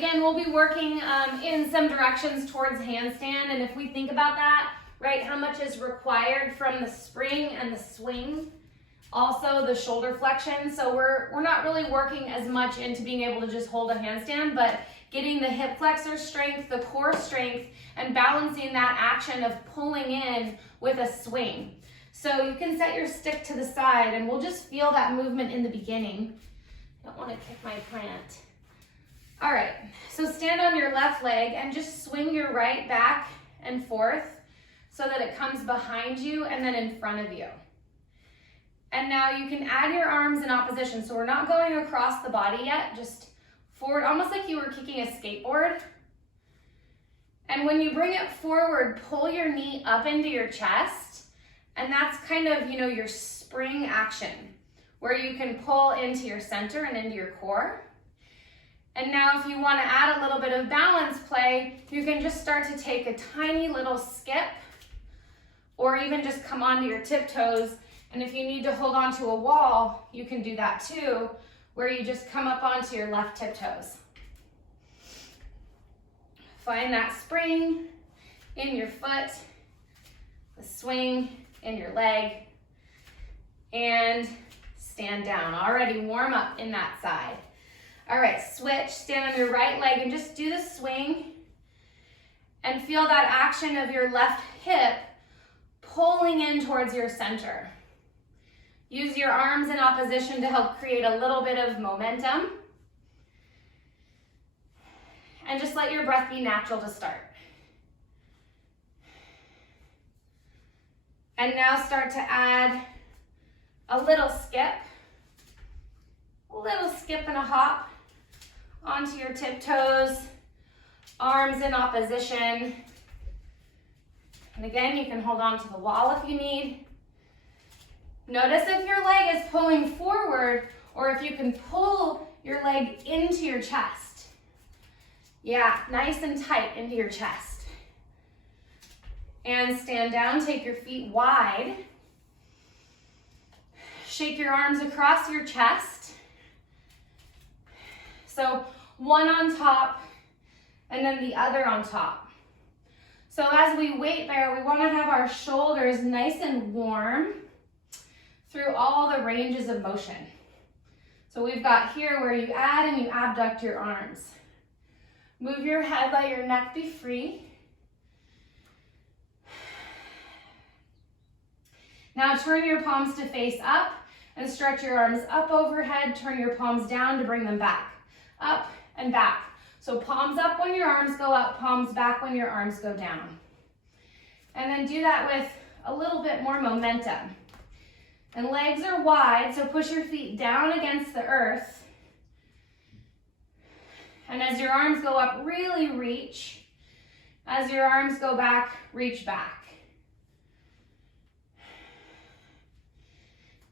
Again, we'll be working in some directions towards handstand, and if we think about that, right, how much is required from the spring and the swing, also the shoulder flexion. So we're not really working as much into being able to just hold a handstand, but getting the hip flexor strength, the core strength, and balancing that action of pulling in with a swing. So you can set your stick to the side and we'll just feel that movement in the beginning. Don't want to kick my plant. All right, so stand on your left leg and just swing your right back and forth so that it comes behind you and then in front of you. And now you can add your arms in opposition. So we're not going across the body yet, just forward, almost like you were kicking a skateboard. And when you bring it forward, pull your knee up into your chest. And that's kind of, your spring action, where you can pull into your center and into your core. And now if you want to add a little bit of balance play, you can just start to take a tiny little skip, or even just come onto your tiptoes. And if you need to hold onto a wall, you can do that too, where you just come up onto your left tiptoes. Find that spring in your foot, the swing in your leg, and stand down. Already warm up in that side. All right, switch, stand on your right leg and just do the swing and feel that action of your left hip pulling in towards your center. Use your arms in opposition to help create a little bit of momentum. And just let your breath be natural to start. And now start to add a little skip and a hop onto your tiptoes, arms in opposition. And again, you can hold on to the wall if you need. Notice if your leg is pulling forward or if you can pull your leg into your chest. Yeah, nice and tight into your chest. And stand down, take your feet wide. Shake your arms across your chest. So one on top and then the other on top. So as we weight bear, we want to have our shoulders nice and warm through all the ranges of motion. So we've got here where you add and you abduct your arms. Move your head, let your neck be free. Now turn your palms to face up and stretch your arms up overhead. Turn your palms down to bring them back. Up and back. So palms up when your arms go up, palms back when your arms go down. And then do that with a little bit more momentum. And legs are wide, so push your feet down against the earth. And as your arms go up, really reach. As your arms go back, reach back.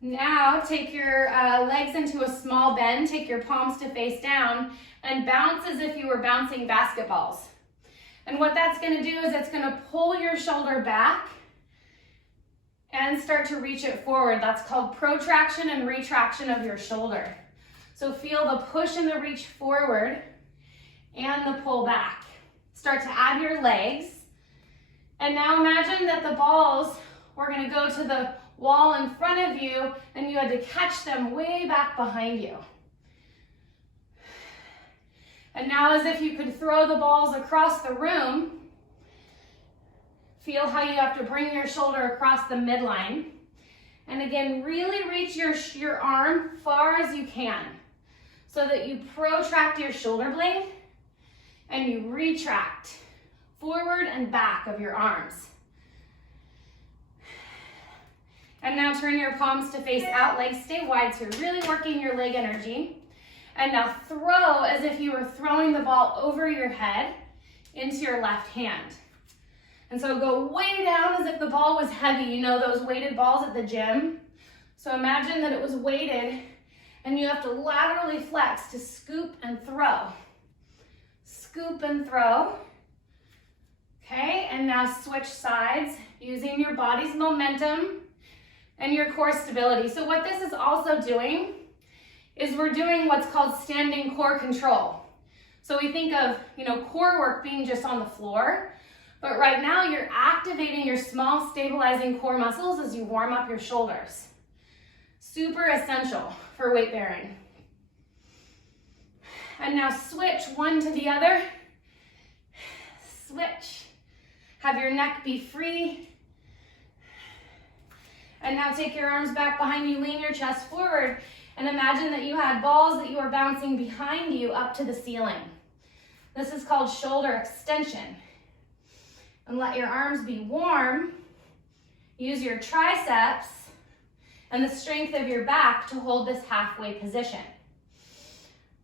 Now take your legs into a small bend, take your palms to face down, and bounce as if you were bouncing basketballs. And what that's going to do is it's going to pull your shoulder back and start to reach it forward. That's called protraction and retraction of your shoulder. So feel the push and the reach forward and the pull back. Start to add your legs. And now imagine that the balls were going to go to the wall in front of you and you had to catch them way back behind you. And now as if you could throw the balls across the room, feel how you have to bring your shoulder across the midline. And again, really reach your arm far as you can so that you protract your shoulder blade and you retract forward and back of your arms. And now turn your palms to face out, legs stay wide, so you're really working your leg energy. And now throw as if you were throwing the ball over your head into your left hand. And so go way down as if the ball was heavy. You know those weighted balls at the gym? So imagine that it was weighted and you have to laterally flex to scoop and throw. Scoop and throw. Okay, and now switch sides using your body's momentum and your core stability. So what this is also doing is we're doing what's called standing core control. So we think of, core work being just on the floor, but right now you're activating your small stabilizing core muscles as you warm up your shoulders. Super essential for weight bearing. And now switch one to the other. Switch. Have your neck be free. And now take your arms back behind you, lean your chest forward, and imagine that you had balls that you are bouncing behind you up to the ceiling. This is called shoulder extension. And let your arms be warm. Use your triceps and the strength of your back to hold this halfway position.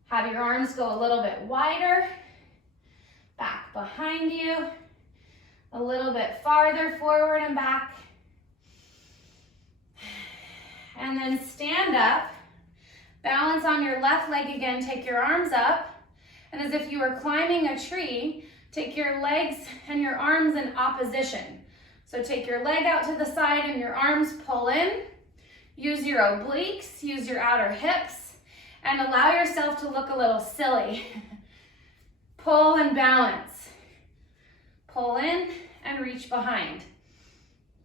Have your arms go a little bit wider, back behind you, a little bit farther forward and back. And then stand up, balance on your left leg again, take your arms up, and as if you were climbing a tree, take your legs and your arms in opposition. So take your leg out to the side and your arms pull in. Use your obliques, use your outer hips, and allow yourself to look a little silly. Pull and balance. Pull in and reach behind.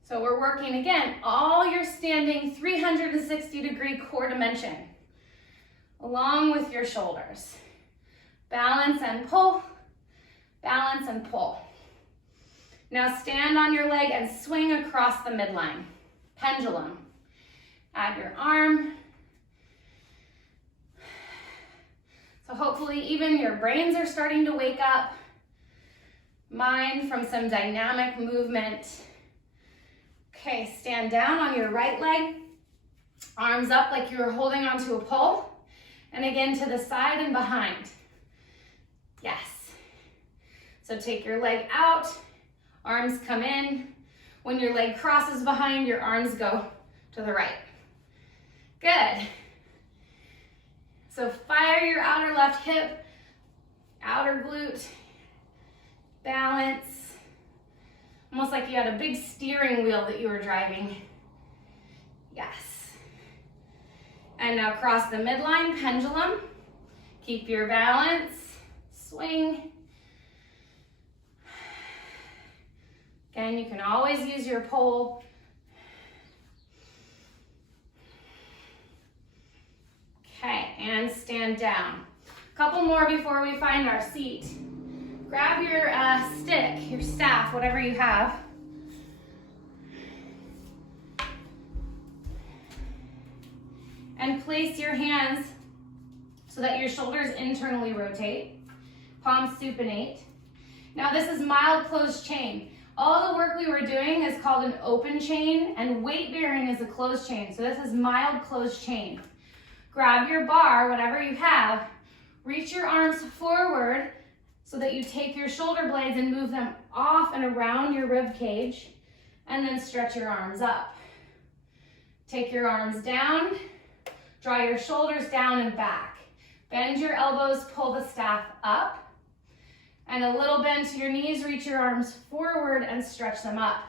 So we're working again, all your standing 360-degree core dimension, along with your shoulders. Balance and pull, balance and pull. Now stand on your leg and swing across the midline. Pendulum. Add your arm. So hopefully even your brains are starting to wake up. Mine from some dynamic movement. Okay, stand down on your right leg. Arms up like you were holding onto a pole. And again to the side and behind. Yes. So take your leg out. Arms come in. When your leg crosses behind, your arms go to the right. Good. So fire your outer left hip, outer glute, balance. Almost like you had a big steering wheel that you were driving. Yes. And now cross the midline, pendulum. Keep your balance, swing. Again, you can always use your pole. Okay, and stand down. A couple more before we find our seat. Grab your stick, your staff, whatever you have. And place your hands so that your shoulders internally rotate. Palms supinate. Now this is mild closed chain. All the work we were doing is called an open chain, and weight bearing is a closed chain. So this is mild closed chain. Grab your bar, whatever you have, reach your arms forward so that you take your shoulder blades and move them off and around your rib cage, and then stretch your arms up. Take your arms down, draw your shoulders down and back. Bend your elbows, pull the staff up, and a little bend to your knees, reach your arms forward and stretch them up.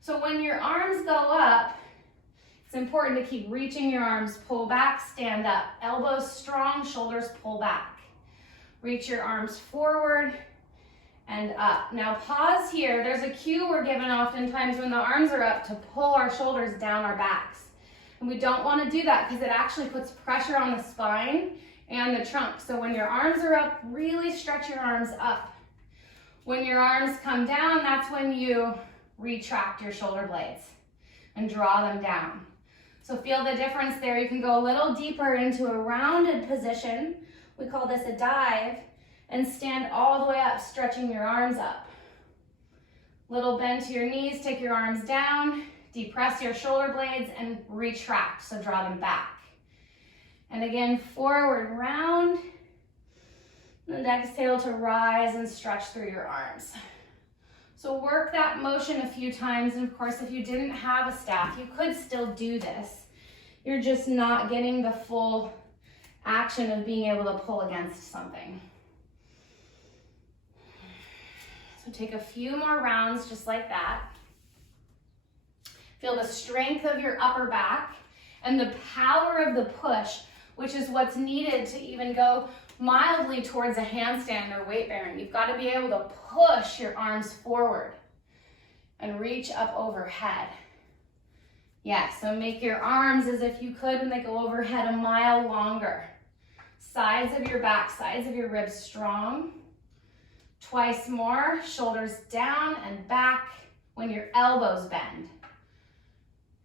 So when your arms go up, it's important to keep reaching your arms, pull back, stand up. Elbows strong, shoulders pull back. Reach your arms forward and up. Now pause here. There's a cue we're given oftentimes when the arms are up to pull our shoulders down our backs. And we don't want to do that because it actually puts pressure on the spine and the trunk. So when your arms are up, really stretch your arms up. When your arms come down, that's when you retract your shoulder blades and draw them down. So feel the difference there. You can go a little deeper into a rounded position. We call this a dive, and stand all the way up, stretching your arms up. Little bend to your knees, take your arms down, depress your shoulder blades and retract, so draw them back. And again, forward round, and exhale to rise and stretch through your arms. So work that motion a few times, and of course, if you didn't have a staff, you could still do this. You're just not getting the full action of being able to pull against something. So take a few more rounds just like that. Feel the strength of your upper back and the power of the push, which is what's needed to even go mildly towards a handstand or weight bearing. You've got to be able to push your arms forward and reach up overhead. Yes, so make your arms as if you could when they go overhead a mile longer. Sides of your back, sides of your ribs strong. Twice more, shoulders down and back when your elbows bend.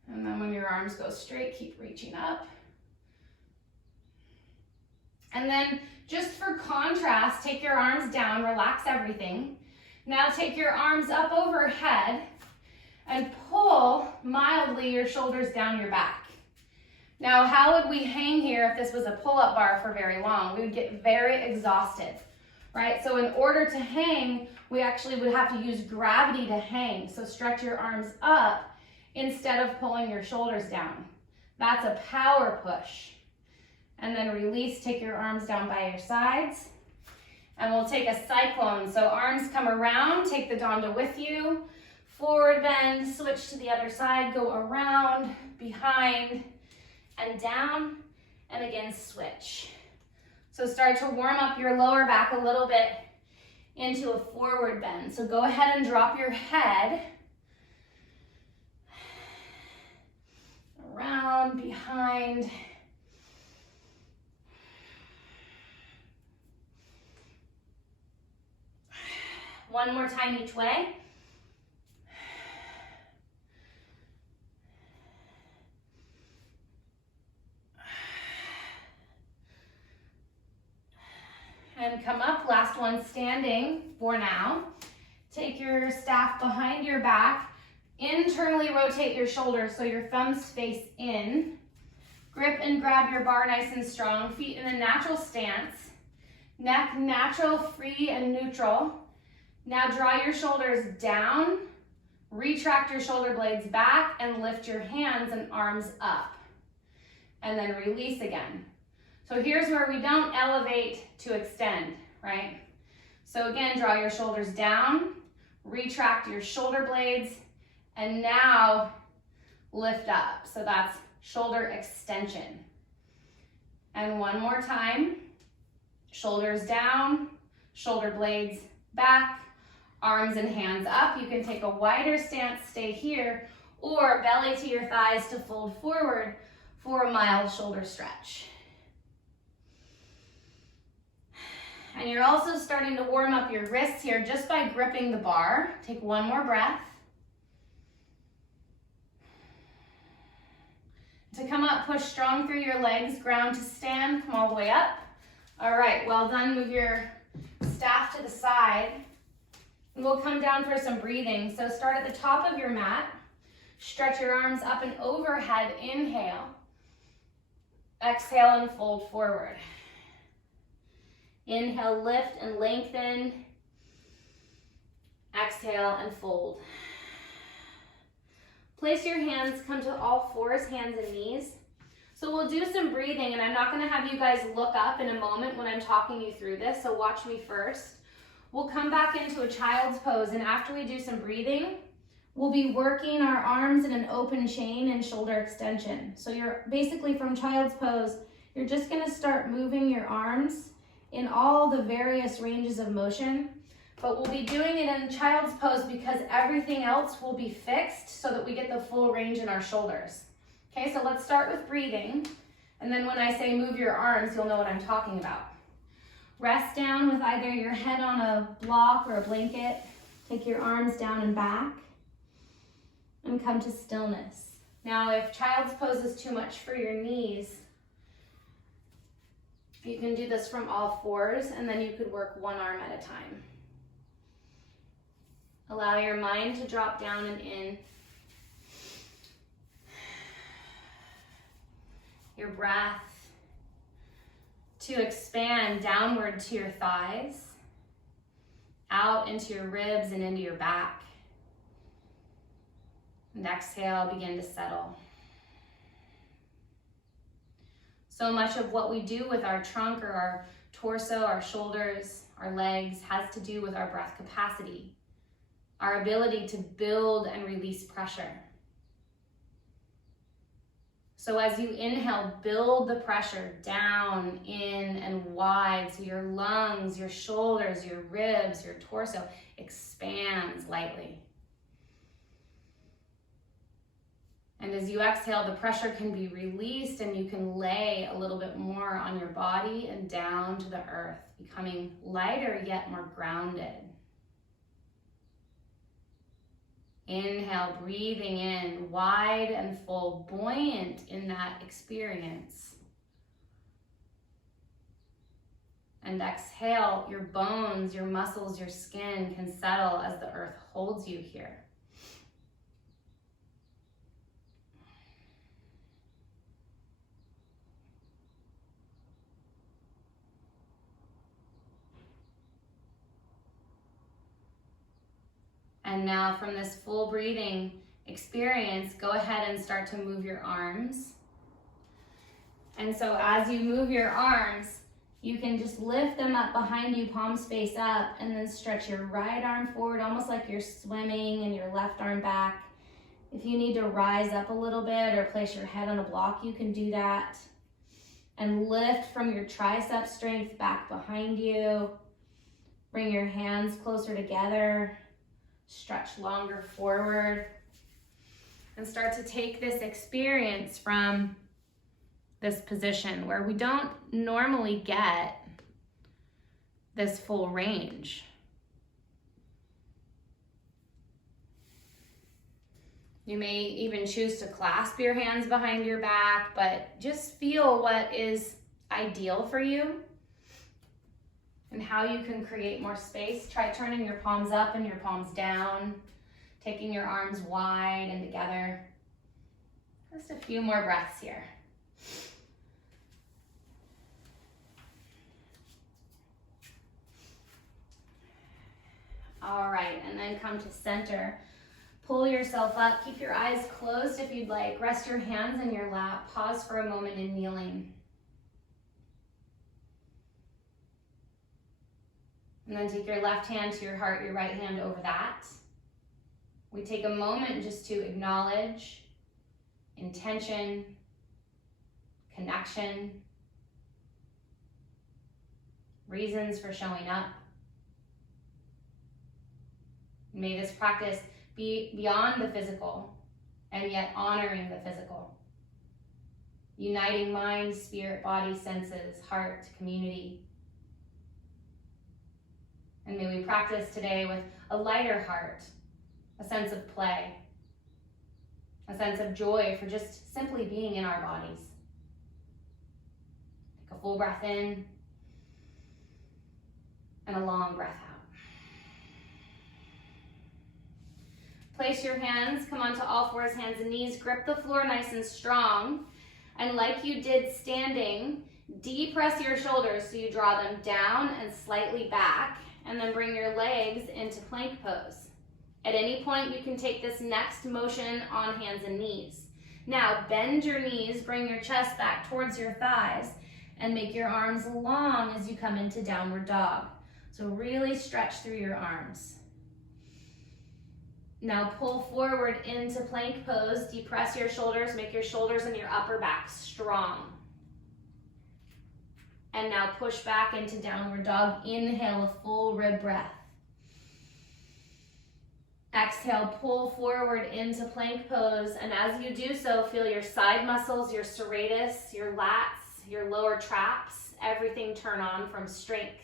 And then when your arms go straight, keep reaching up. And then just for contrast, take your arms down, relax everything. Now take your arms up overhead and pull mildly your shoulders down your back. Now, how would we hang here if this was a pull-up bar for very long? We would get very exhausted, right? So in order to hang, we actually would have to use gravity to hang. So stretch your arms up instead of pulling your shoulders down. That's a power push. And then release, take your arms down by your sides. And we'll take a cyclone. So arms come around, take the danda with you. Forward bend, switch to the other side, go around, behind, and down, and again switch. So start to warm up your lower back a little bit into a forward bend. So go ahead and drop your head. Around, behind. One more time each way. And come up, last one standing for now. Take your staff behind your back. Internally rotate your shoulders so your thumbs face in. Grip and grab your bar nice and strong. Feet in a natural stance. Neck natural, free and neutral. Now draw your shoulders down. Retract your shoulder blades back and lift your hands and arms up. And then release again. So here's where we don't elevate to extend, right? So again, draw your shoulders down, retract your shoulder blades, and now lift up. So that's shoulder extension. And one more time, shoulders down, shoulder blades back, arms and hands up. You can take a wider stance, stay here, or belly to your thighs to fold forward for a mild shoulder stretch. And you're also starting to warm up your wrists here just by gripping the bar. Take one more breath. To come up, push strong through your legs, ground to stand, come all the way up. All right, well done. Move your staff to the side. And we'll come down for some breathing. So start at the top of your mat. Stretch your arms up and overhead. Inhale. Exhale and fold forward. Inhale, lift and lengthen. Exhale and fold. Place your hands, come to all fours, hands and knees. So we'll do some breathing, and I'm not going to have you guys look up in a moment when I'm talking you through this, so watch me first. We'll come back into a child's pose, and after we do some breathing, we'll be working our arms in an open chain and shoulder extension. So you're basically from child's pose, you're just going to start moving your arms in all the various ranges of motion, but we'll be doing it in child's pose because everything else will be fixed so that we get the full range in our shoulders. Okay, so let's start with breathing, and then when I say move your arms, you'll know what I'm talking about. Rest down with either your head on a block or a blanket. Take your arms down and back, and come to stillness. Now, if child's pose is too much for your knees, you can do this from all fours, and then you could work one arm at a time. Allow your mind to drop down and in. Your breath to expand downward to your thighs, out into your ribs and into your back. And exhale, begin to settle. So much of what we do with our trunk or our torso, our shoulders, our legs has to do with our breath capacity, our ability to build and release pressure. So as you inhale, build the pressure down, in, and wide, so your lungs, your shoulders, your ribs, your torso expands lightly. And as you exhale, the pressure can be released and you can lay a little bit more on your body and down to the earth, becoming lighter yet more grounded. Inhale, breathing in, wide and full, buoyant in that experience. And exhale, your bones, your muscles, your skin can settle as the earth holds you here. And now from this full breathing experience, go ahead and start to move your arms. And so as you move your arms, you can just lift them up behind you, palms face up, and then stretch your right arm forward, almost like you're swimming, and your left arm back. If you need to rise up a little bit or place your head on a block, you can do that. And lift from your tricep strength back behind you. Bring your hands closer together. Stretch longer forward. And start to take this experience from this position where we don't normally get this full range. You may even choose to clasp your hands behind your back, but just feel what is ideal for you and how you can create more space. Try turning your palms up and your palms down, taking your arms wide and together. Just a few more breaths here. All right, and then come to center. Pull yourself up. Keep your eyes closed if you'd like. Rest your hands in your lap. Pause for a moment in kneeling. And then take your left hand to your heart, your right hand over that. We take a moment just to acknowledge intention, connection, reasons for showing up. May this practice be beyond the physical and yet honoring the physical. Uniting mind, spirit, body, senses, heart, community. And may we practice today with a lighter heart, a sense of play, a sense of joy for just simply being in our bodies. Take a full breath in and a long breath out. Place your hands, come onto all fours, hands and knees, grip the floor nice and strong. And like you did standing, depress your shoulders so you draw them down and slightly back, and then bring your legs into plank pose. At any point, you can take this next motion on hands and knees. Now, bend your knees, bring your chest back towards your thighs, and make your arms long as you come into downward dog. So really stretch through your arms. Now pull forward into plank pose, depress your shoulders, make your shoulders and your upper back strong. And now push back into downward dog. Inhale a full rib breath. Exhale, pull forward into plank pose. And as you do so, feel your side muscles, your serratus, your lats, your lower traps, everything turn on from strength.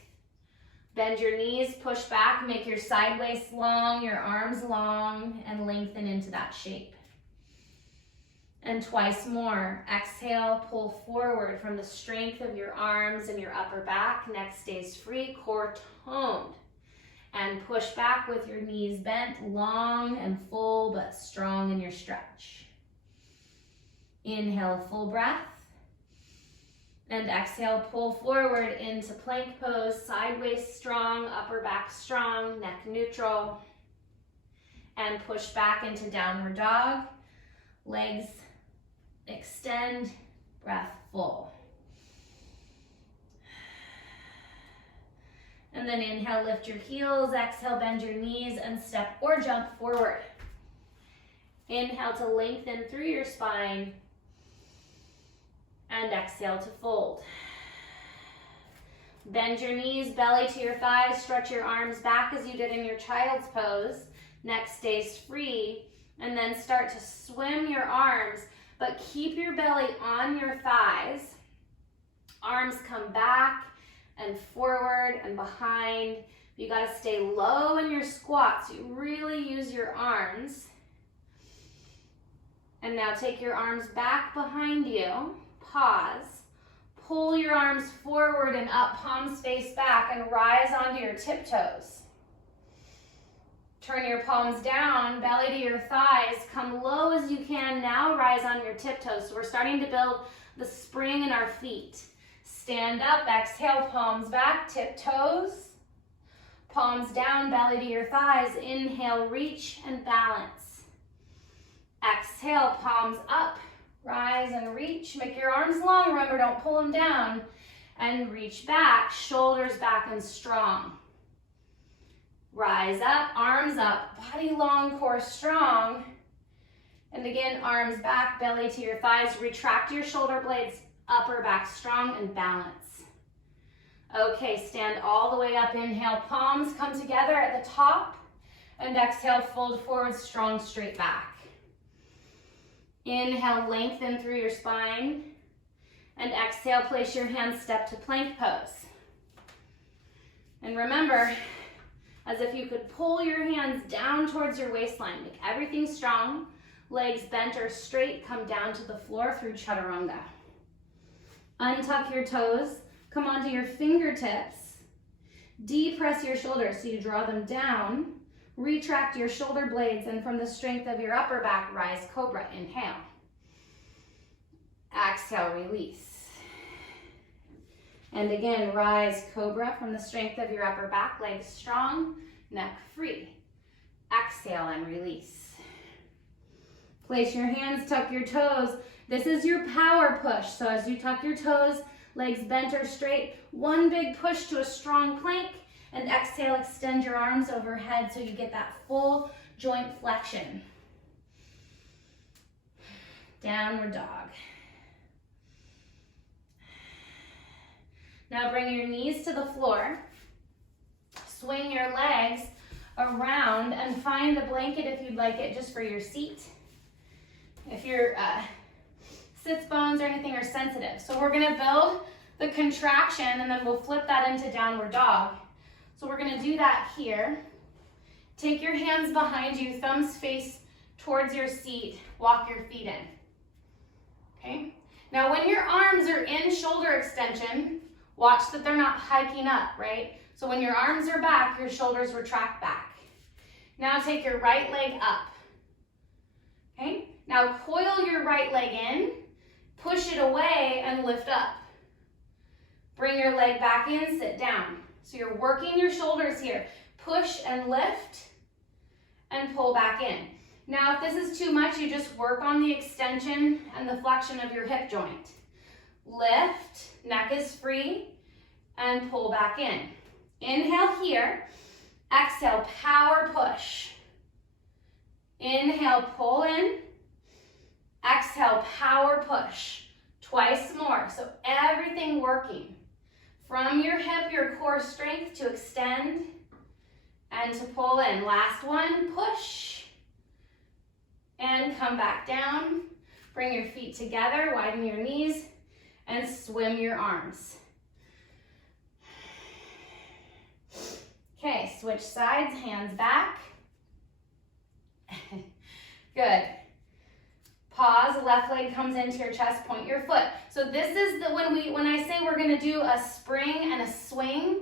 Bend your knees, push back, make your side waist long, your arms long, and lengthen into that shape. And twice more. Exhale, pull forward from the strength of your arms and your upper back. Neck stays free, core toned. And push back with your knees bent, long and full, but strong in your stretch. Inhale, full breath. And exhale, pull forward into plank pose, side waist strong, upper back strong, neck neutral. And push back into downward dog. Legs extend, breath full. And then inhale, lift your heels, exhale, bend your knees, and step or jump forward. Inhale to lengthen through your spine. And exhale to fold. Bend your knees, belly to your thighs, stretch your arms back as you did in your child's pose. Neck stays free, and then start to swim your arms, but keep your belly on your thighs. Arms come back and forward and behind. You gotta stay low in your squats. You really use your arms. And now take your arms back behind you. Pause. Pull your arms forward and up, palms face back, and rise onto your tiptoes. Turn your palms down, belly to your thighs. Come low as you can. Now rise on your tiptoes. So we're starting to build the spring in our feet. Stand up, exhale, palms back, tiptoes. Palms down, belly to your thighs. Inhale, reach and balance. Exhale, palms up, rise and reach. Make your arms long, remember, don't pull them down. And reach back, shoulders back and strong. Rise up, arms up, body long, core strong. And again, arms back, belly to your thighs. Retract your shoulder blades, upper back strong, and balance. Okay, stand all the way up. Inhale, palms come together at the top. And exhale, fold forward, strong, straight back. Inhale, lengthen through your spine. And exhale, place your hands, step to plank pose. And remember, as if you could pull your hands down towards your waistline. Make everything strong. Legs bent or straight, come down to the floor through chaturanga. Untuck your toes, come onto your fingertips. Depress your shoulders so you draw them down. Retract your shoulder blades, and from the strength of your upper back, rise cobra. Inhale. Exhale, release. And again, rise cobra from the strength of your upper back, legs strong, neck free. Exhale and release. Place your hands, tuck your toes. This is your power push. So as you tuck your toes, legs bent or straight, one big push to a strong plank, and exhale, extend your arms overhead so you get that full joint flexion. Downward dog. Now bring your knees to the floor. Swing your legs around and find a blanket if you'd like it, just for your seat. If your sits bones or anything are sensitive. So we're gonna build the contraction and then we'll flip that into downward dog. So we're gonna do that here. Take your hands behind you, thumbs face towards your seat, walk your feet in. Okay? Now when your arms are in shoulder extension, watch that they're not hiking up, right? So when your arms are back, your shoulders retract back. Now take your right leg up. Okay? Now coil your right leg in, push it away and lift up. Bring your leg back in, sit down. So you're working your shoulders here. Push and lift and pull back in. Now if this is too much, you just work on the extension and the flexion of your hip joint. Lift, neck is free, and pull back in. Inhale here, exhale, power push. Inhale, pull in, exhale, power push. Twice more, so everything working. From your hip, your core strength to extend and to pull in. Last one, push. And come back down. Bring your feet together, widen your knees, and swim your arms. Okay, switch sides, hands back. Good. Pause, left leg comes into your chest, point your foot. So this is when I say we're gonna do a spring and a swing,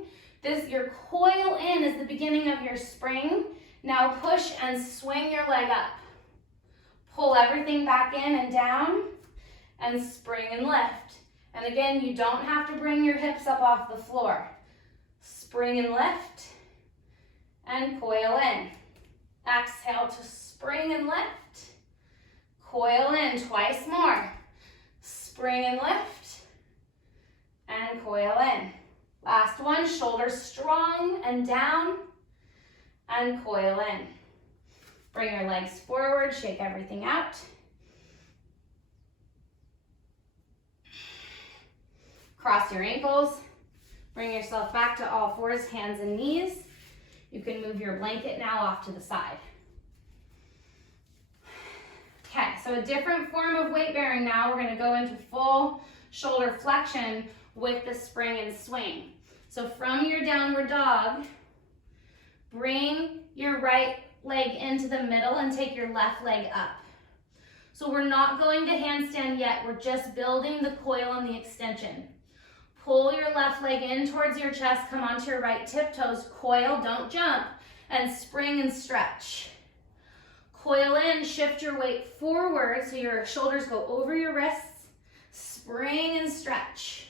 your coil in is the beginning of your spring. Now push and swing your leg up. Pull everything back in and down, and spring and lift. And again, you don't have to bring your hips up off the floor. Spring and lift, and coil in. Exhale to spring and lift. Coil in, twice more. Spring and lift, and coil in. Last one, shoulders strong and down, and coil in. Bring your legs forward, shake everything out. Cross your ankles. Bring yourself back to all fours, hands and knees. You can move your blanket now off to the side. Okay, so a different form of weight bearing now. We're gonna go into full shoulder flexion with the spring and swing. So from your downward dog, bring your right leg into the middle and take your left leg up. So we're not going to handstand yet. We're just building the coil and the extension. Pull your left leg in towards your chest, come onto your right tiptoes, coil, don't jump, and spring and stretch. Coil in, shift your weight forward so your shoulders go over your wrists, spring and stretch.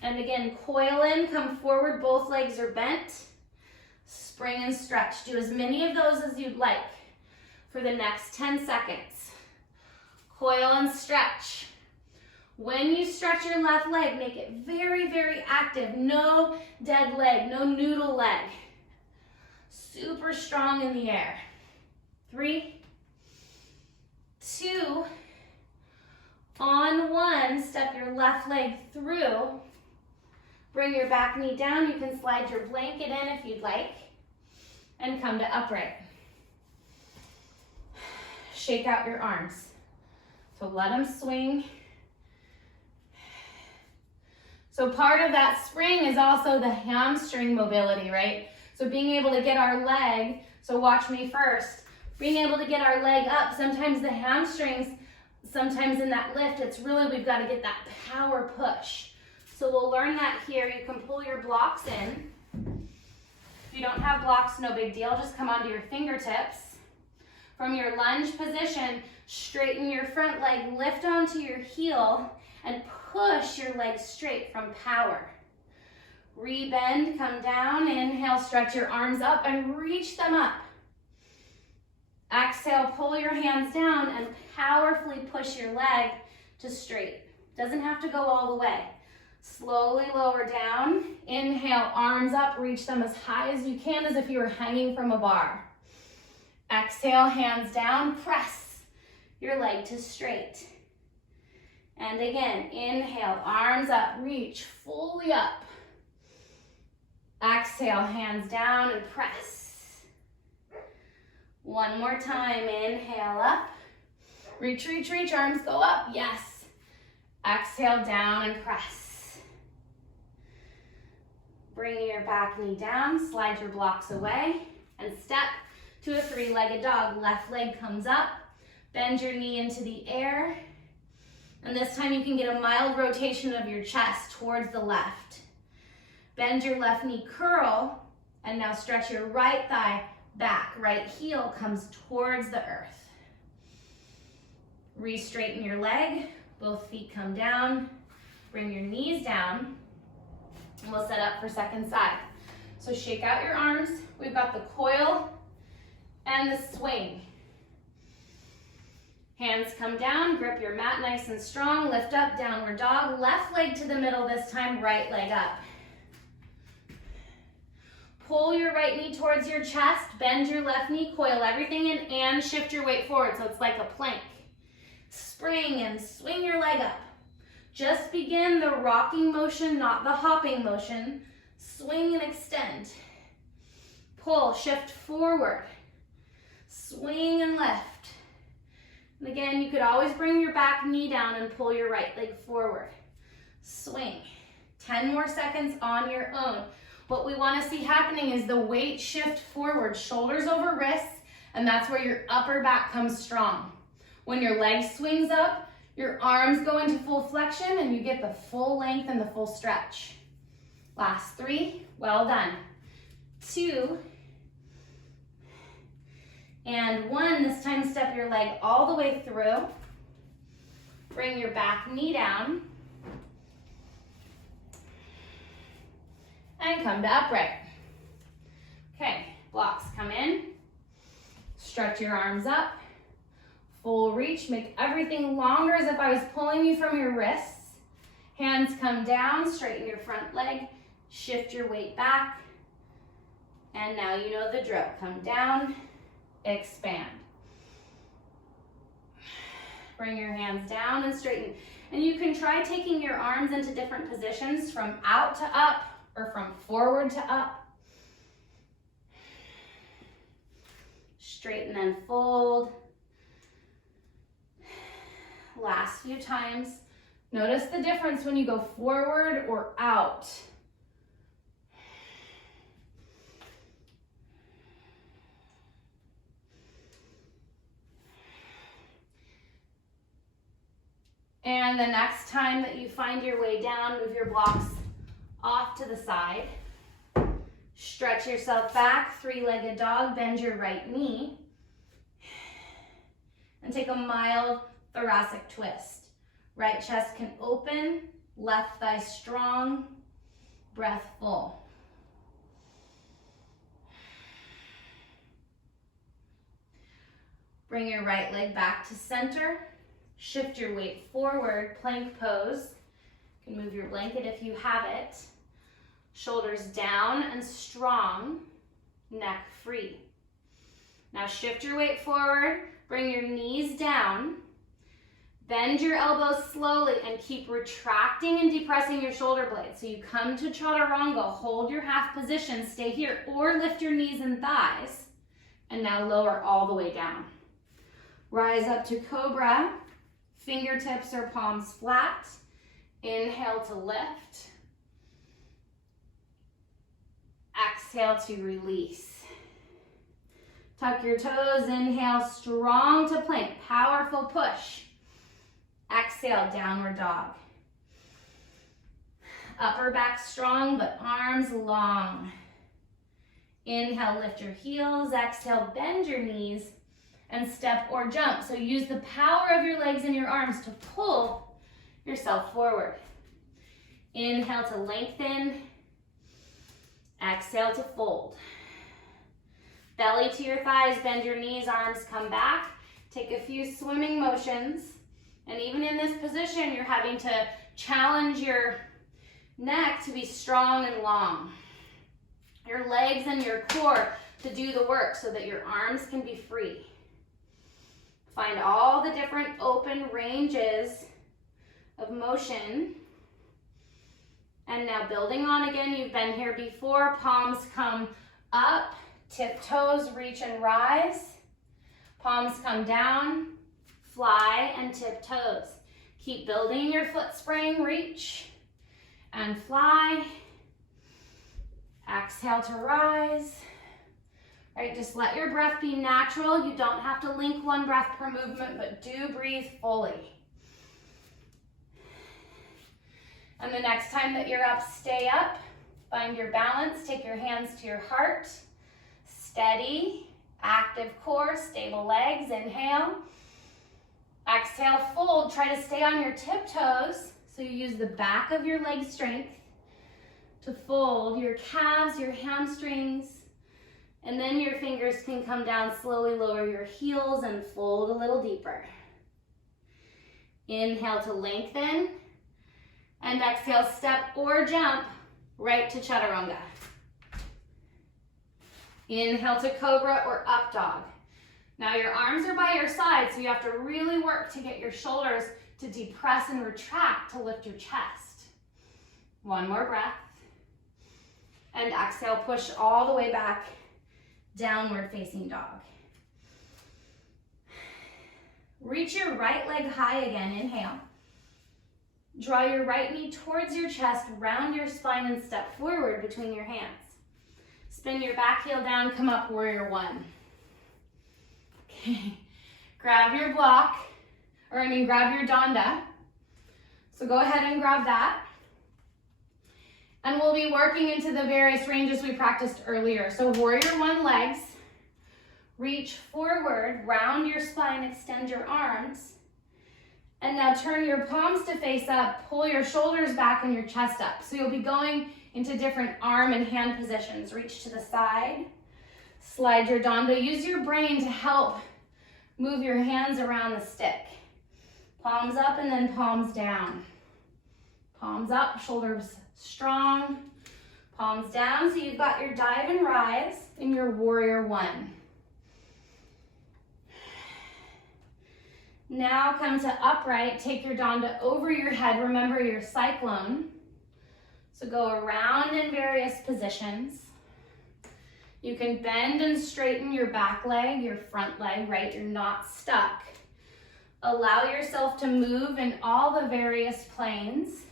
And again, coil in, come forward, both legs are bent, spring and stretch. Do as many of those as you'd like for the next 10 seconds. Coil and stretch. When you stretch your left leg, make it very, very active. No dead leg, no noodle leg. Super strong in the air. 3, 2, on 1, step your left leg through. Bring your back knee down. You can slide your blanket in if you'd like. And come to upright. Shake out your arms. So let them swing. So part of that spring is also the hamstring mobility, right? So being able to get our leg, so watch me first, being able to get our leg up, sometimes the hamstrings, sometimes in that lift, it's really, we've got to get that power push. So we'll learn that here. You can pull your blocks in. If you don't have blocks, no big deal, just come onto your fingertips. From your lunge position, straighten your front leg, lift onto your heel, and push your legs straight from power. Rebend, come down, inhale, stretch your arms up and reach them up. Exhale, pull your hands down and powerfully push your leg to straight. Doesn't have to go all the way. Slowly lower down. Inhale, arms up, reach them as high as you can, as if you were hanging from a bar. Exhale, hands down, press your leg to straight. And again, inhale, arms up, reach fully up. Exhale, hands down and press. One more time, inhale up. Reach, reach, reach, arms go up, yes. Exhale, down and press. Bring your back knee down, slide your blocks away, and step to a 3-legged dog. Left leg comes up, bend your knee into the air, and this time you can get a mild rotation of your chest towards the left. Bend your left knee, curl, and now stretch your right thigh back. Right heel comes towards the earth. Re-straighten your leg, both feet come down, bring your knees down, and we'll set up for second side. So shake out your arms. We've got the coil and the swing. Hands come down, grip your mat nice and strong, lift up, downward dog, left leg to the middle this time, right leg up. Pull your right knee towards your chest, bend your left knee, coil everything in, and shift your weight forward so it's like a plank. Spring and swing your leg up. Just begin the rocking motion, not the hopping motion. Swing and extend. Pull, shift forward. Swing and lift. And again, you could always bring your back knee down and pull your right leg forward. Swing. 10 more seconds on your own. What we want to see happening is the weight shift forward, shoulders over wrists, and that's where your upper back comes strong. When your leg swings up, your arms go into full flexion and you get the full length and the full stretch. Last 3, well done. 2, and 1. This time step your leg all the way through. Bring your back knee down. And come to upright. Okay, blocks come in. Stretch your arms up. Full reach, make everything longer as if I was pulling you from your wrists. Hands come down, straighten your front leg, shift your weight back. And now you know the drill. Come down, expand. Bring your hands down and straighten. And you can try taking your arms into different positions from out to up or from forward to up. Straighten and fold. Last few times. Notice the difference when you go forward or out. And the next time that you find your way down, move your blocks off to the side. Stretch yourself back, three-legged dog, bend your right knee. And take a mild thoracic twist. Right chest can open, left thigh strong, breath full. Bring your right leg back to center. Shift your weight forward, plank pose. You can move your blanket if you have it. Shoulders down and strong, neck free. Now shift your weight forward, bring your knees down. Bend your elbows slowly and keep retracting and depressing your shoulder blades. So you come to chaturanga, hold your half position, stay here, or lift your knees and thighs. And now lower all the way down. Rise up to cobra, fingertips or palms flat. Inhale to lift. Exhale to release. Tuck your toes, inhale, strong to plank, powerful push. Exhale, downward dog. Upper back strong, but arms long. Inhale, lift your heels. Exhale, bend your knees and step or jump. So use the power of your legs and your arms to pull yourself forward. Inhale to lengthen. Exhale to fold. Belly to your thighs, bend your knees, arms come back. Take a few swimming motions. And even in this position, you're having to challenge your neck to be strong and long. Your legs and your core to do the work so that your arms can be free. Find all the different open ranges of motion. And now building on again, you've been here before. Palms come up, tip toes, reach and rise. Palms come down. Fly and tip toes. Keep building your foot spring, reach and fly. Exhale to rise. All right, just let your breath be natural. You don't have to link one breath per movement, but do breathe fully. And the next time that you're up, stay up. Find your balance. Take your hands to your heart. Steady, active core, stable legs. Inhale. Exhale, fold. Try to stay on your tiptoes. So you use the back of your leg strength to fold your calves, your hamstrings, and then your fingers can come down, slowly lower your heels and fold a little deeper. Inhale to lengthen, and exhale, step or jump right to chaturanga. Inhale to cobra or up dog. Now your arms are by your side, so you have to really work to get your shoulders to depress and retract to lift your chest. One more breath. And exhale, push all the way back, downward facing dog. Reach your right leg high again, inhale. Draw your right knee towards your chest, round your spine and step forward between your hands. Spin your back heel down, come up, warrior one. Okay, grab your block, grab your danda. So go ahead and grab that. And we'll be working into the various ranges we practiced earlier. So warrior one legs, reach forward, round your spine, extend your arms. And now turn your palms to face up, pull your shoulders back and your chest up. So you'll be going into different arm and hand positions. Reach to the side, slide your danda. Use your brain to help move your hands around the stick. Palms up and then palms down. Palms up, shoulders strong. Palms down, so you've got your dive and rise in your warrior one. Now come to upright, take your danda over your head. Remember your cyclone. So go around in various positions. You can bend and straighten your back leg, your front leg, right? You're not stuck. Allow yourself to move in all the various planes.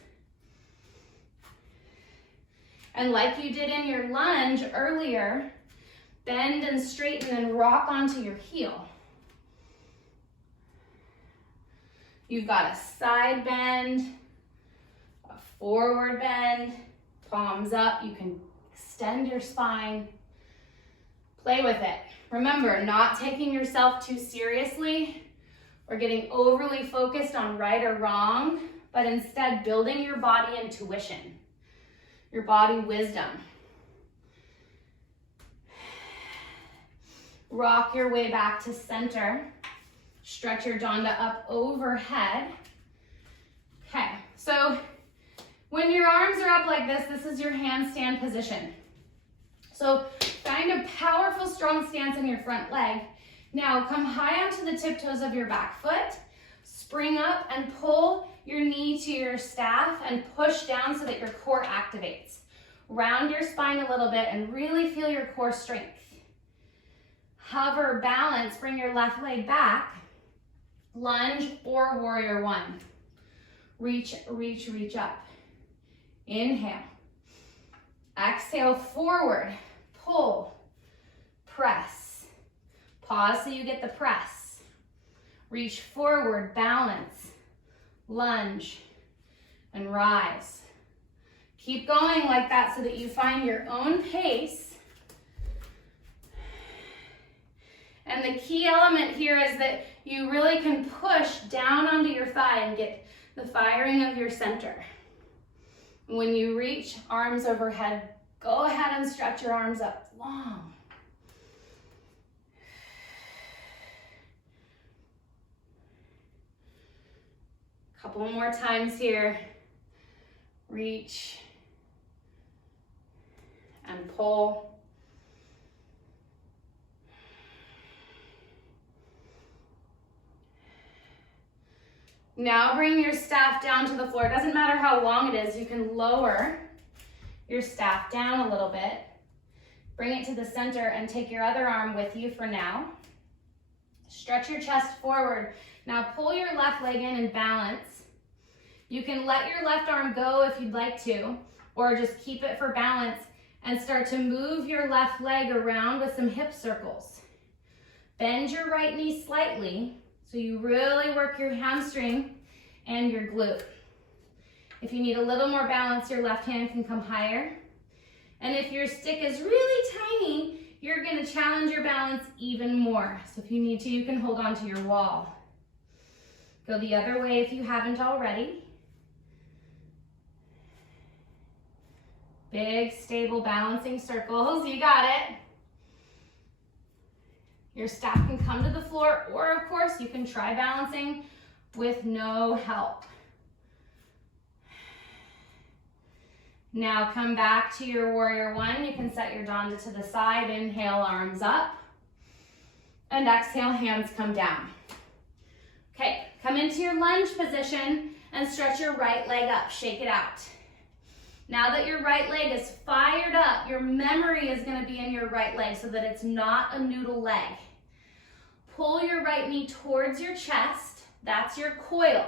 And like you did in your lunge earlier, bend and straighten and rock onto your heel. You've got a side bend, a forward bend, palms up. You can extend your spine. Play with it. Remember, not taking yourself too seriously or getting overly focused on right or wrong, but instead building your body intuition, your body wisdom. Rock your way back to center. Stretch your danda up overhead. Okay, so when your arms are up like this is your handstand position. So find a powerful, strong stance in your front leg. Now come high onto the tiptoes of your back foot, spring up and pull your knee to your staff and push down so that your core activates. Round your spine a little bit and really feel your core strength. Hover, balance, bring your left leg back. Lunge or warrior one. Reach, reach, reach up. Inhale. Exhale, forward, pull, press. Pause so you get the press. Reach forward, balance, lunge, and rise. Keep going like that so that you find your own pace. And the key element here is that you really can push down onto your thigh and get the firing of your center. When you reach arms overhead, go ahead and stretch your arms up long. Couple more times here. Reach and pull. Now bring your staff down to the floor. It doesn't matter how long it is. You can lower your staff down a little bit. Bring it to the center and take your other arm with you for now. Stretch your chest forward. Now pull your left leg in and balance. You can let your left arm go if you'd like to, or just keep it for balance and start to move your left leg around with some hip circles. Bend your right knee slightly so you really work your hamstring and your glute. If you need a little more balance, your left hand can come higher. And if your stick is really tiny, you're going to challenge your balance even more. So if you need to, you can hold on to your wall. Go the other way if you haven't already. Big, stable, balancing circles. You got it. Your staff can come to the floor, or of course, you can try balancing with no help. Now come back to your warrior one. You can set your danda to the side. Inhale, arms up. And exhale, hands come down. Okay, come into your lunge position and stretch your right leg up. Shake it out. Now that your right leg is fired up, your memory is going to be in your right leg so that it's not a noodle leg. Pull your right knee towards your chest. That's your coil.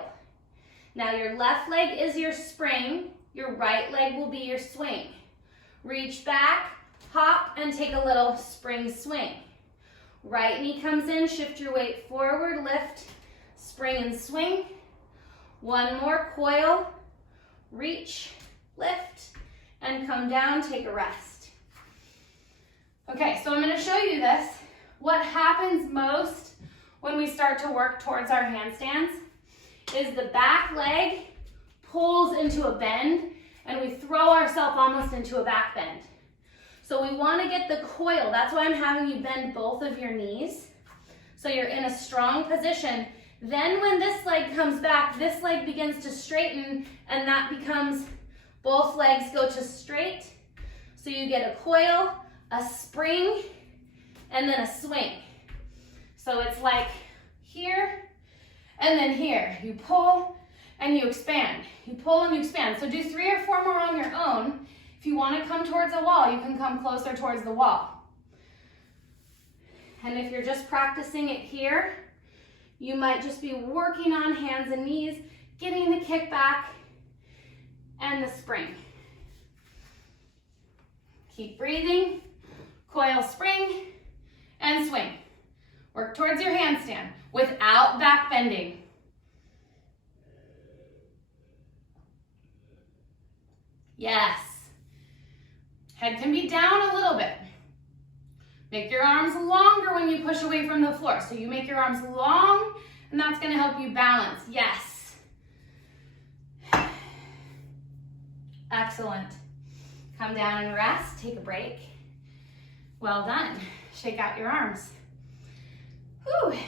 Now your left leg is your spring. Your right leg will be your swing. Reach back, hop, and take a little spring swing. Right knee comes in, shift your weight forward, lift, spring and swing. One more, coil, reach, lift, and come down, take a rest. Okay, so I'm going to show you this. What happens most when we start to work towards our handstands is the back leg pulls into a bend and we throw ourselves almost into a back bend. So we want to get the coil. That's why I'm having you bend both of your knees. So you're in a strong position. Then when this leg comes back, this leg begins to straighten and that becomes both legs go to straight. So you get a coil, a spring, and then a swing. So it's like here And then here, you pull and you expand. You pull and you expand. So do 3 or 4 more on your own. If you want to come towards a wall, you can come closer towards the wall. And if you're just practicing it here, you might just be working on hands and knees, getting the kickback and the spring. Keep breathing, coil, spring, and swing. Work towards your handstand without back bending. Yes. Head can be down a little bit. Make your arms longer when you push away from the floor. So you make your arms long, and that's going to help you balance. Yes. Excellent. Come down and rest. Take a break. Well done. Shake out your arms. Whew.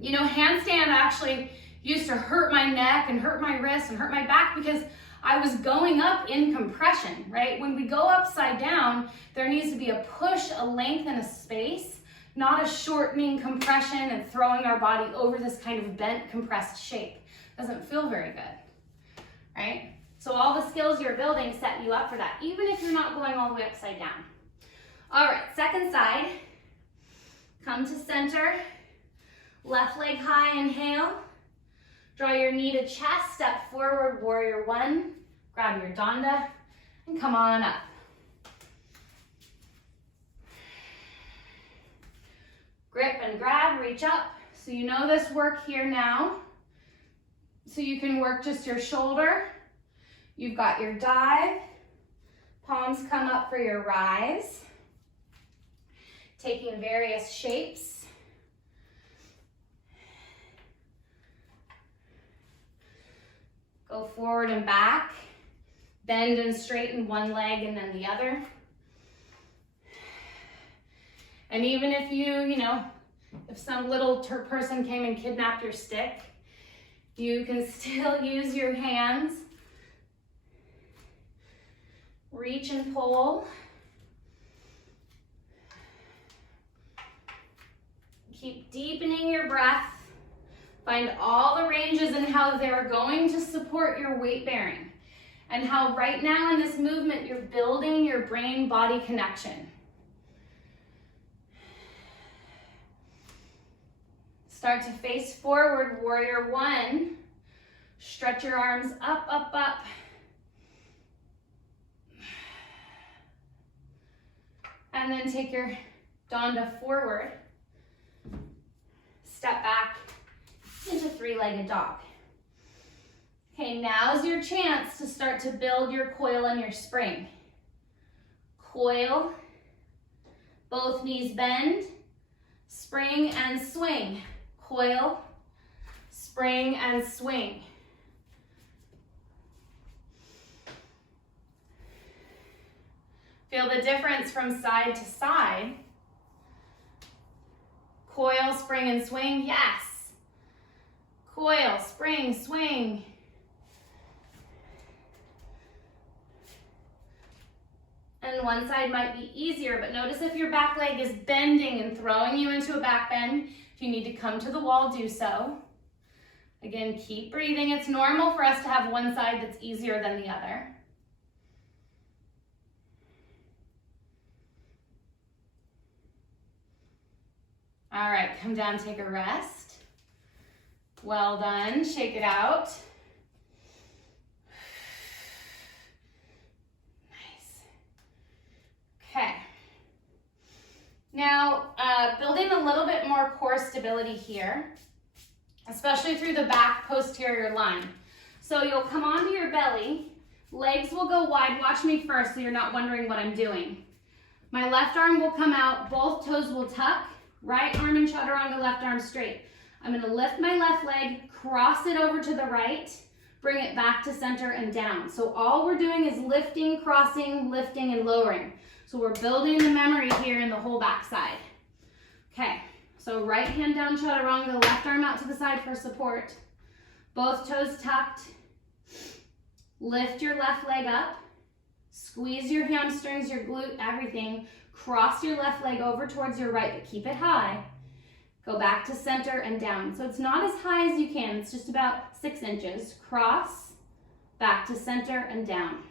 You know, handstand actually used to hurt my neck and hurt my wrist and hurt my back because I was going up in compression, right? When we go upside down, there needs to be a push, a length, and a space, not a shortening compression and throwing our body over this kind of bent, compressed shape. Doesn't feel very good, right? So all the skills you're building set you up for that, even if you're not going all the way upside down. All right, second side. Come to center. Left leg high, inhale. Draw your knee to chest, step forward, warrior one. Grab your danda and come on up. Grip and grab, reach up. So you know this work here now. So you can work just your shoulder. You've got your dive. Palms come up for your rise. Taking various shapes. Go forward and back. Bend and straighten one leg and then the other. And even if if some little person came and kidnapped your stick, you can still use your hands. Reach and pull. Keep deepening your breath. Find all the ranges and how they're going to support your weight bearing. And how right now in this movement, you're building your brain-body connection. Start to face forward, warrior one. Stretch your arms up, up, up. And then take your danda forward. Step back into three-legged dog. Okay, now's your chance to start to build your coil and your spring. Coil, both knees bend, spring and swing. Coil, spring and swing. Feel the difference from side to side. Coil, spring, and swing, yes. Coil, spring, swing. And one side might be easier, but notice if your back leg is bending and throwing you into a back bend. If you need to come to the wall, do so. Again, keep breathing. It's normal for us to have one side that's easier than the other. All right, come down, take a rest. Well done, shake it out. Nice. Okay. Now, building a little bit more core stability here, especially through the back posterior line. So you'll come onto your belly, legs will go wide. Watch me first so you're not wondering what I'm doing. My left arm will come out, both toes will tuck, right arm and chaturanga, left arm straight. I'm gonna lift my left leg, cross it over to the right, bring it back to center and down. So all we're doing is lifting, crossing, lifting, and lowering. So we're building the memory here in the whole back side. Okay, so right hand down chaturanga, left arm out to the side for support. Both toes tucked. Lift your left leg up. Squeeze your hamstrings, your glute, everything. Cross your left leg over towards your right, but keep it high. Go back to center and down. So it's not as high as you can. It's just about 6 inches. Cross, back to center and down.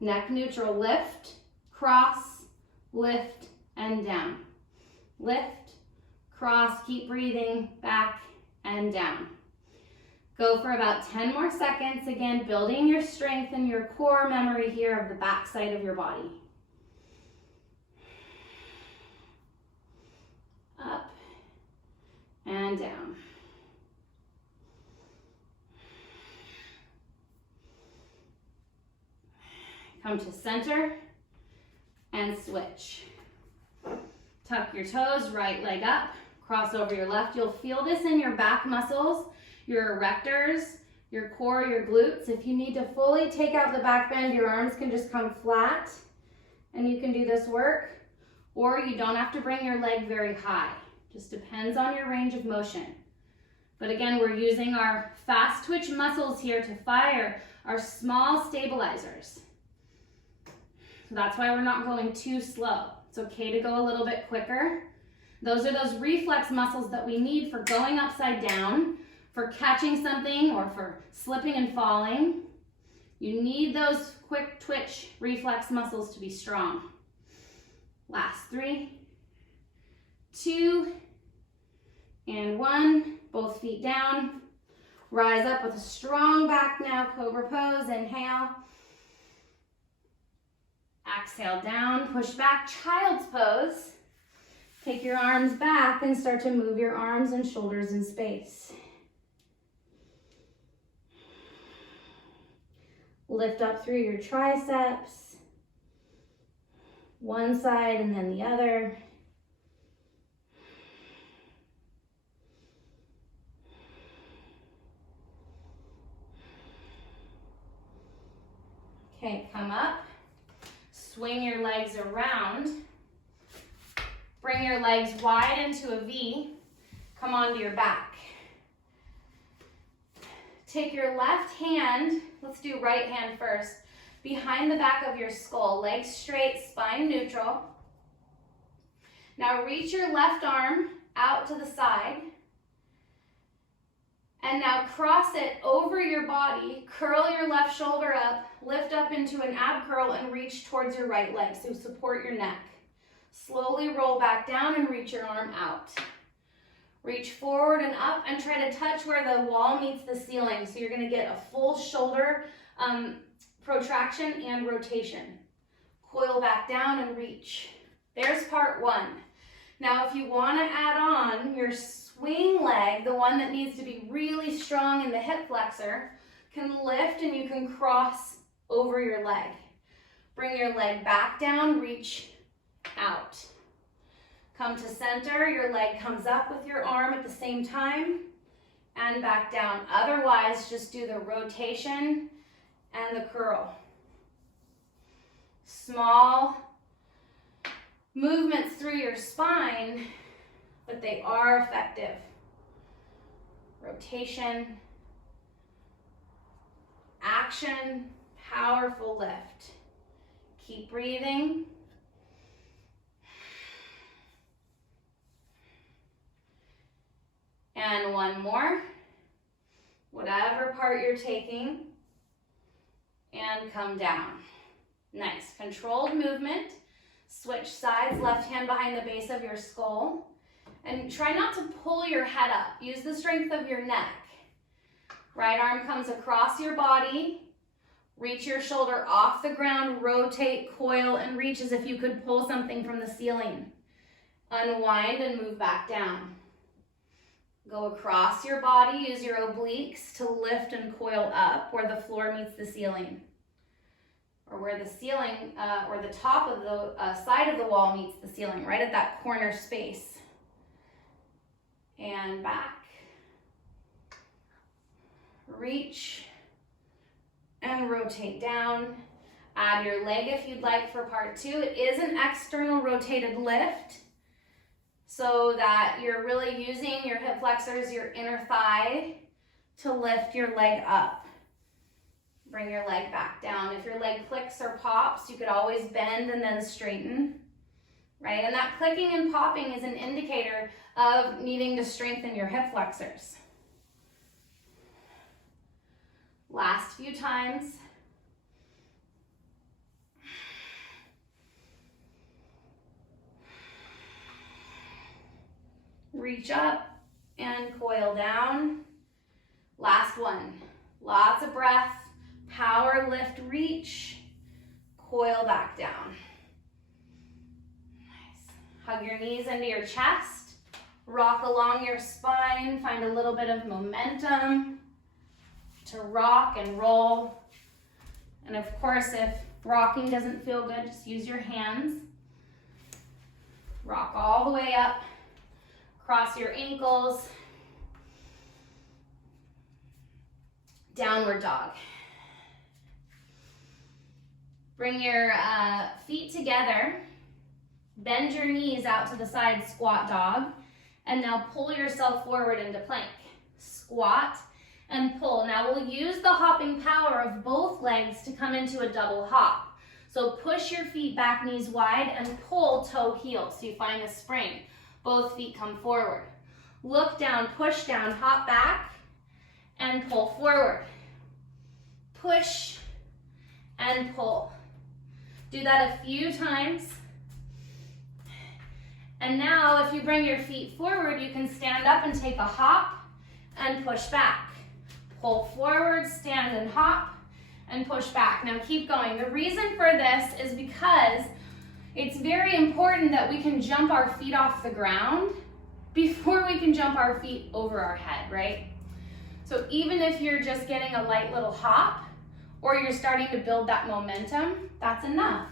Neck neutral, lift, cross, lift, and down. Lift, cross, keep breathing, back and down. Go for about 10 more seconds. Again, building your strength and your core memory here of the back side of your body. Up and down. Come to center and switch. Tuck your toes, right leg up, cross over your left. You'll feel this in your back muscles, your erectors, your core, your glutes. If you need to fully take out the back bend, your arms can just come flat and you can do this work, or you don't have to bring your leg very high. Just depends on your range of motion. But again, we're using our fast twitch muscles here to fire our small stabilizers. So that's why we're not going too slow. It's okay to go a little bit quicker. Those are those reflex muscles that we need for going upside down, for catching something, or for slipping and falling. You need those quick twitch reflex muscles to be strong. Last 3, 2, and 1. Both feet down. Rise up with a strong back now, cobra pose. Inhale. Exhale down, push back, child's pose. Take your arms back and start to move your arms and shoulders in space. Lift up through your triceps. One side and then the other. Okay, come up. Swing your legs around. Bring your legs wide into a V. Come onto your back. Take your left hand, let's do right hand first, behind the back of your skull, legs straight, spine neutral. Now reach your left arm out to the side. And now cross it over your body, curl your left shoulder up, lift up into an ab curl and reach towards your right leg, so support your neck. Slowly roll back down and reach your arm out. Reach forward and up and try to touch where the wall meets the ceiling, so you're gonna get a full shoulder protraction and rotation. Coil back down and reach. There's part 1. Now if you wanna add on your swing leg, the one that needs to be really strong in the hip flexor, can lift and you can cross over your leg. Bring your leg back down, reach out. Come to center, your leg comes up with your arm at the same time and back down. Otherwise, just do the rotation and the curl. Small movements through your spine, but they are effective. Rotation, action, powerful lift. Keep breathing. And one more. Whatever part you're taking. And come down. Nice. Controlled movement. Switch sides, left hand behind the base of your skull. And try not to pull your head up. Use the strength of your neck. Right arm comes across your body. Reach your shoulder off the ground, rotate, coil, and reach as if you could pull something from the ceiling. Unwind and move back down. Go across your body, use your obliques to lift and coil up where the floor meets the ceiling. Or where the ceiling, or the top of the side of the wall meets the ceiling, right at that corner space. And back. Reach and rotate down. Add your leg if you'd like for part 2. It is an external rotated lift, so that you're really using your hip flexors, your inner thigh, to lift your leg up. Bring your leg back down. If your leg clicks or pops, you could always bend and then straighten. right? And that clicking and popping is an indicator of needing to strengthen your hip flexors. Last few times. Reach up and coil down. Last one. Lots of breath. Power, lift, reach. Coil back down. Nice. Hug your knees into your chest. Rock along your spine. Find a little bit of momentum to rock and roll. And of course, if rocking doesn't feel good, just use your hands. Rock all the way up. Cross your ankles. Downward dog. Bring your feet together. Bend your knees out to the side, squat dog. And now pull yourself forward into plank. Squat and pull. Now we'll use the hopping power of both legs to come into a double hop. So push your feet back, knees wide, and pull toe heel. So you find a spring. Both feet come forward. Look down, push down, hop back, and pull forward. Push and pull. Do that a few times. And now if you bring your feet forward, you can stand up and take a hop and push back. Pull forward, stand and hop, and push back. Now keep going. The reason for this is because it's very important that we can jump our feet off the ground before we can jump our feet over our head, right? So even if you're just getting a light little hop or you're starting to build that momentum, that's enough.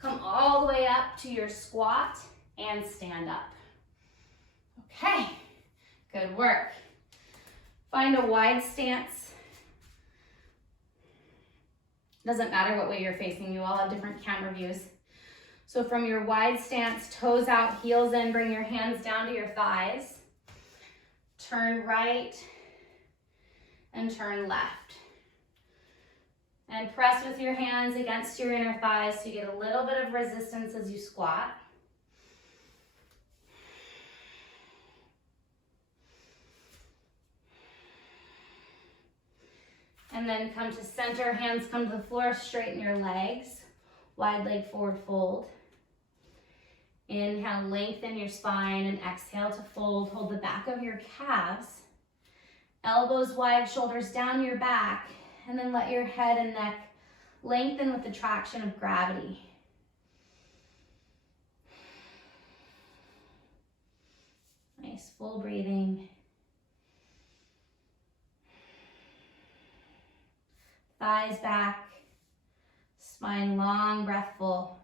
Come all the way up to your squat and stand up. Okay, good work. Find a wide stance. Doesn't matter what way you're facing, you all have different camera views. So from your wide stance, toes out, heels in, bring your hands down to your thighs. Turn right and turn left. And press with your hands against your inner thighs so you get a little bit of resistance as you squat. And then come to center, hands come to the floor, straighten your legs. Wide leg forward fold. Inhale, lengthen your spine, and exhale to fold. Hold the back of your calves. Elbows wide, shoulders down your back, and then let your head and neck lengthen with the traction of gravity. Nice full breathing. Thighs back, spine long, breath full.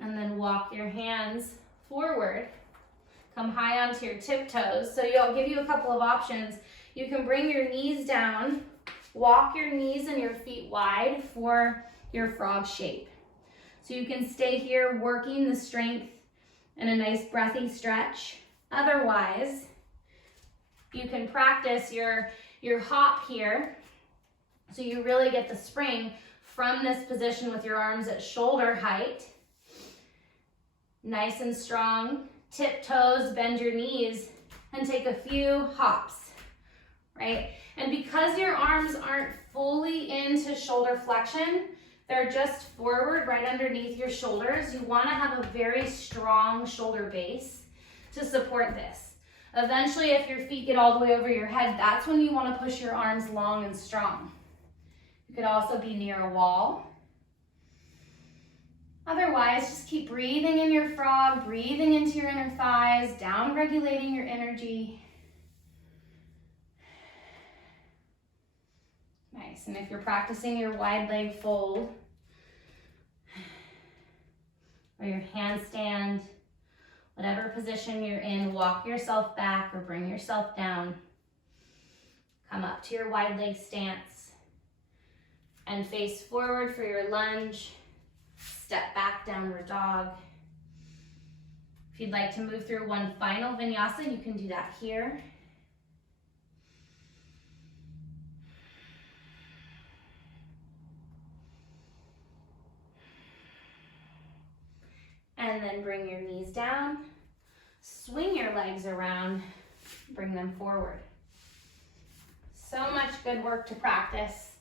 And then walk your hands forward. Come high onto your tiptoes. So I'll give you a couple of options. You can bring your knees down, walk your knees and your feet wide for your frog shape. So you can stay here working the strength and a nice breathy stretch. Otherwise, you can practice your hop here. So you really get the spring from this position with your arms at shoulder height. Nice and strong. Tiptoes, bend your knees, and take a few hops, right? And because your arms aren't fully into shoulder flexion, they're just forward right underneath your shoulders, you want to have a very strong shoulder base to support this. Eventually, if your feet get all the way over your head, that's when you want to push your arms long and strong. You could also be near a wall. Otherwise, just keep breathing in your frog, breathing into your inner thighs, down regulating your energy. Nice, and if you're practicing your wide leg fold, or your handstand, whatever position you're in, walk yourself back or bring yourself down. Come up to your wide leg stance and face forward for your lunge. Step back, downward dog. If you'd like to move through one final vinyasa, you can do that here. And then bring your knees down, swing your legs around, bring them forward. So much good work to practice.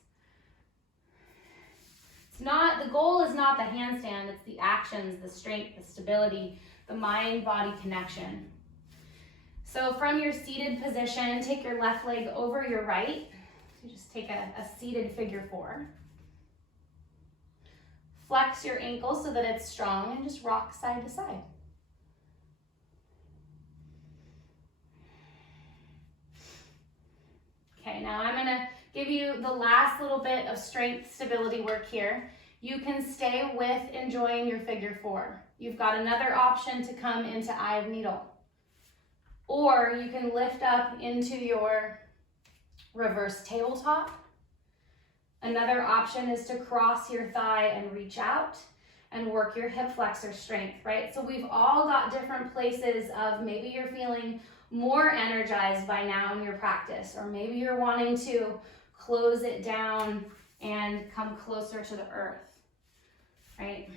The goal is not the handstand, it's the actions, the strength, the stability, the mind-body connection. So from your seated position, take your left leg over your right. So just take a seated figure 4. Flex your ankle so that it's strong and just rock side to side. Okay, now I'm gonna give you the last little bit of strength stability work here. You can stay with enjoying your figure 4. You've got another option to come into eye of needle. Or you can lift up into your reverse tabletop. Another option is to cross your thigh and reach out and work your hip flexor strength, right? So we've all got different places of maybe you're feeling more energized by now in your practice, or maybe you're wanting to close it down and come closer to the earth, right?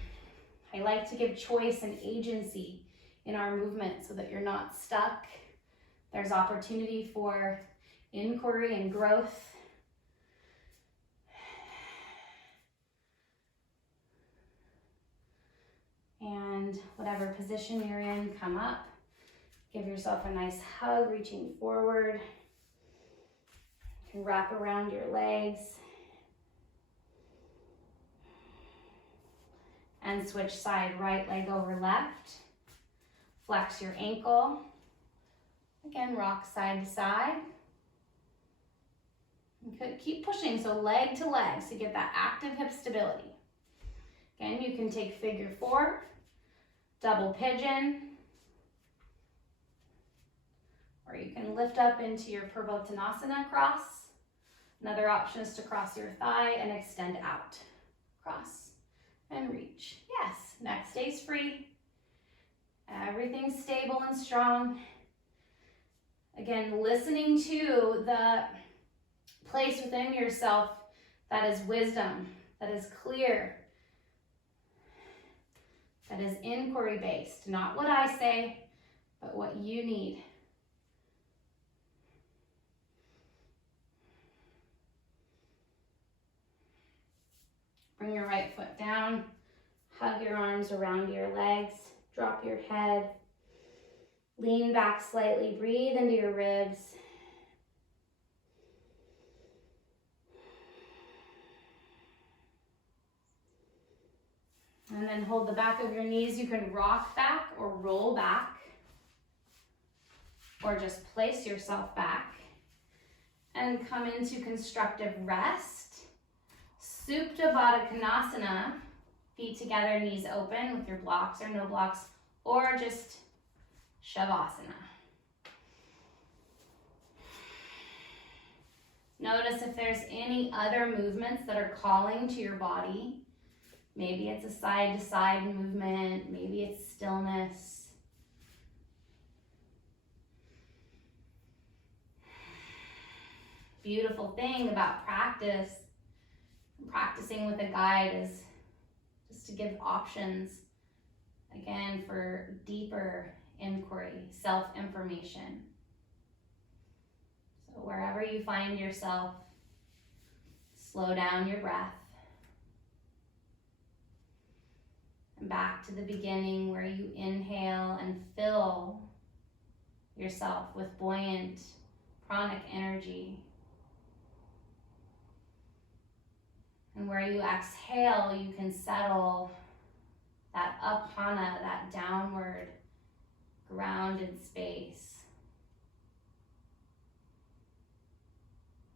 I like to give choice and agency in our movement so that you're not stuck. There's opportunity for inquiry and growth. And whatever position you're in, come up. Give yourself a nice hug, reaching forward. You can wrap around your legs. And switch side, right leg over left. Flex your ankle. Again, rock side to side. You could keep pushing, so leg to leg, so you get that active hip stability. Again, you can take figure 4, double pigeon, or you can lift up into your Purvottanasana cross. Another option is to cross your thigh and extend out. Cross and reach. Yes, neck stays free. Everything's stable and strong. Again, listening to the place within yourself that is wisdom, that is clear, that is inquiry-based. Not what I say, but what you need. Bring your right foot down, hug your arms around your legs, drop your head, lean back slightly, breathe into your ribs. And then hold the back of your knees. You can rock back or roll back, or just place yourself back and come into constructive rest. Supta Baddha Konasana, feet together, knees open with your blocks or no blocks, or just Shavasana. Notice if there's any other movements that are calling to your body. Maybe it's a side-to-side movement, maybe it's stillness. Beautiful thing about practicing with a guide is just to give options, again, for deeper inquiry, self-information. So wherever you find yourself, slow down your breath. And back to the beginning where you inhale and fill yourself with buoyant pranic energy. And where you exhale, you can settle that upana, that downward grounded space.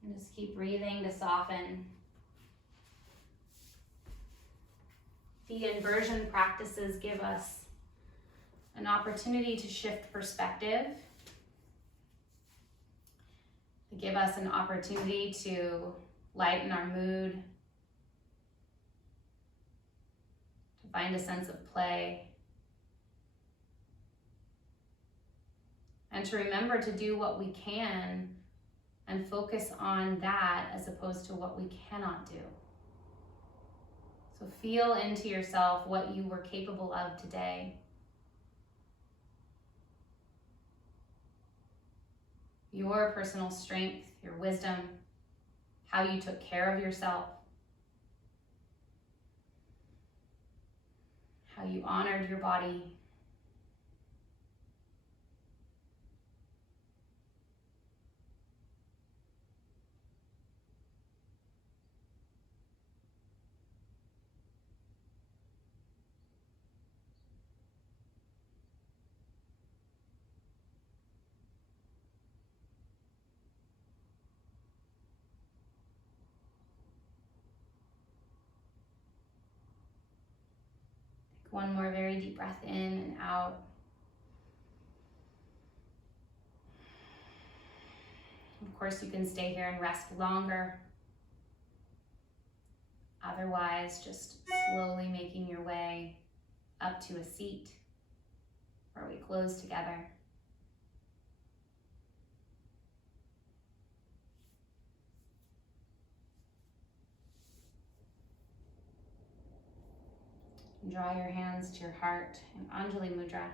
And just keep breathing to soften. The inversion practices give us an opportunity to shift perspective. They give us an opportunity to lighten our mood, to find a sense of play. and to remember to do what we can and focus on that as opposed to what we cannot do. So feel into yourself what you were capable of today. Your personal strength, your wisdom, how you took care of yourself, how you honored your body. One more very deep breath in and out. Of course, you can stay here and rest longer. Otherwise, just slowly making your way up to a seat where we close together. Draw your hands to your heart in Anjali Mudra.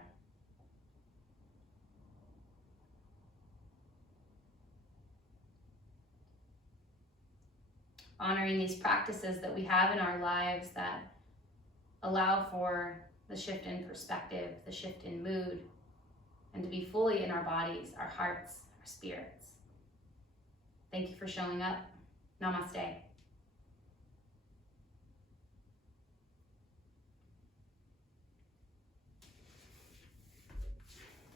Honoring these practices that we have in our lives that allow for the shift in perspective, the shift in mood, and to be fully in our bodies, our hearts, our spirits. Thank you for showing up. Namaste.